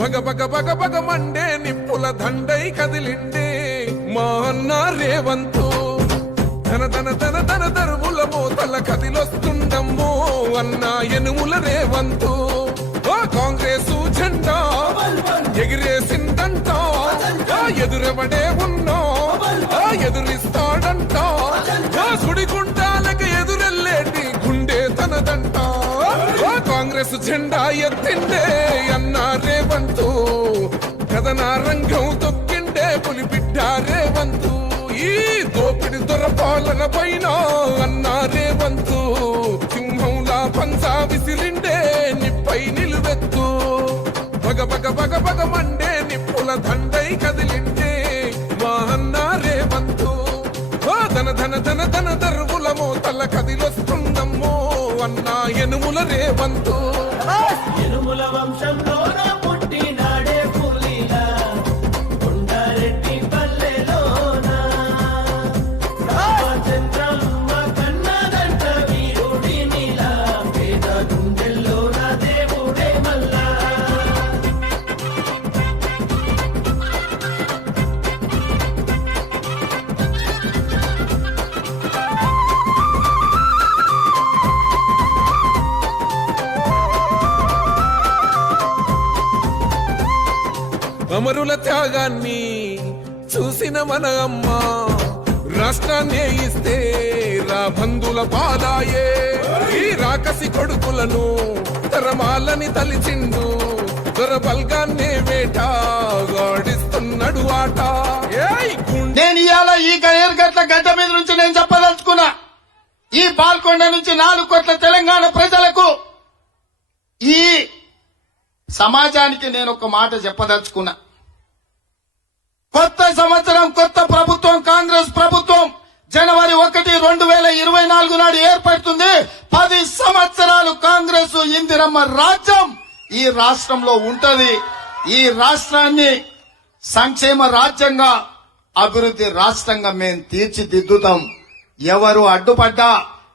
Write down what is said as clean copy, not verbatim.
భగ భగ భగ భగ మండే నిప్పుల దండై కదిలిండే మా అన్న రేవంతు ధన ధన ధన ధన దరువుల మోతల కదిలొస్తుండమ్మో అన్న ఎనుముల రేవంతు కాంగ్రెసు జెండా ఎగిరేసిందంట ఎదురెవడే ఉన్నా ఎదురిస్తాడంట సుడిగుండాలకి ఎదురెల్లేటి గుండె తనదంట కాంగ్రెస్ జెండా ఎత్తిండే అన్న రేవంతు కథన రంగం తొక్కిండే పులిబిడ్డ రేవంతు ఈ దోపిడి దొరపాలన పైన అన్న రేవంతు సింహంలా పంచా విసిరిండే నిప్పై నిలువెత్తు భగ భగ భగ భగ మండే నిప్పుల దండై కదిలిండే మా అన్న రేవంతు ధన ధన ధన ధన దరువుల మోతల కదిలొస్తుందమ్మో అన్న ఎనుముల రేవంతు ఎనుముల వంశంలో పుట్టినాడే పులిలా కొండారెడ్డి పల్లెలోన రామచంద్రమ్మ కన్నదంట వీరుడినిలా పేద గుండెల్లోన దేవుడే మల్లా అమరుల త్యాగాన్ని చూసిన మన అమ్మ రాష్ట్రాన్ని ఇస్తే రా బంధుల పాదాయే ఈ రాకసి కొడుకులను తరమాలని తలిచిండు దొరబల్గాన్నే వేటాడిస్తున్నాడు ఆట నేను ఇవాళ ఈ గట్ల గడ్డ మీద నుంచి నేను చెప్పదలుచుకున్నా ఈ పాల్కొండ నుంచి 4 కోట్ల తెలంగాణ ప్రజలకు ఈ సమాజానికి నేను ఒక మాట చెప్పదలుచుకున్నా. కొత్త సంవత్సరం కొత్త ప్రభుత్వం కాంగ్రెస్ ప్రభుత్వం జనవరి 1, 2024 నాడు ఏర్పడుతుంది. 10 సంవత్సరాలు కాంగ్రెస్ ఇందిరమ్మ రాజ్యం ఈ రాష్ట్రంలో ఉంటది. ఈ రాష్ట్రాన్ని సంక్షేమ రాజ్యంగా అభివృద్ధి రాష్ట్రంగా మేము తీర్చిదిద్దుతాం. ఎవరు అడ్డుపడ్డా